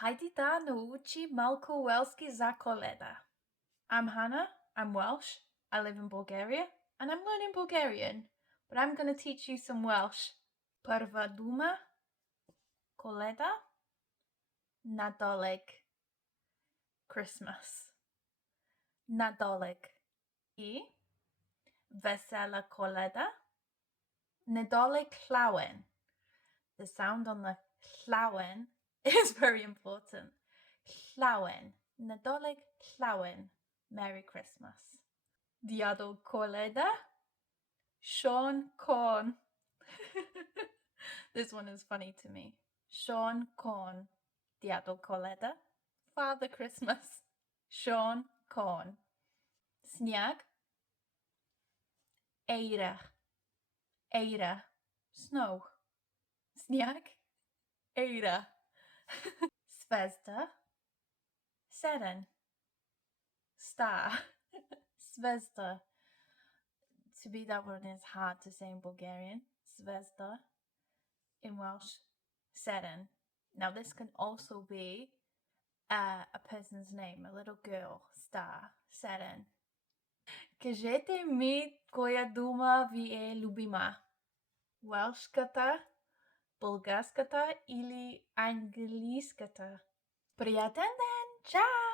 Хайде да научи малко welski за Коледа. I'm Hannah, I'm Welsh, I live in Bulgaria, and I'm learning Bulgarian, but I'm going to teach you some Welsh. Първа дума, Коледа, Nadolig, Christmas. Nadolig. И Vesela Koleda, Nadolig Llawen. The sound on the llawen is very important. Llawen. Nadolig Llawen. Merry Christmas. Diado Koleda, Sean Corn. This one is funny to me. Sean Corn. Diado Koleda, Father Christmas. Sean Corn. Sniag. Eira. Eira. Snow. Sniag. Eira. Zvezda. Seren. Star. Zvezda. To be that one is hard to say in Bulgarian. Zvezda. In Welsh, Seren. Now this can also be a person's name, a little girl, Star, Seren. Кажете ми коя дума ви е любима? Welshката, българската или английската? Приятен ден! Чао!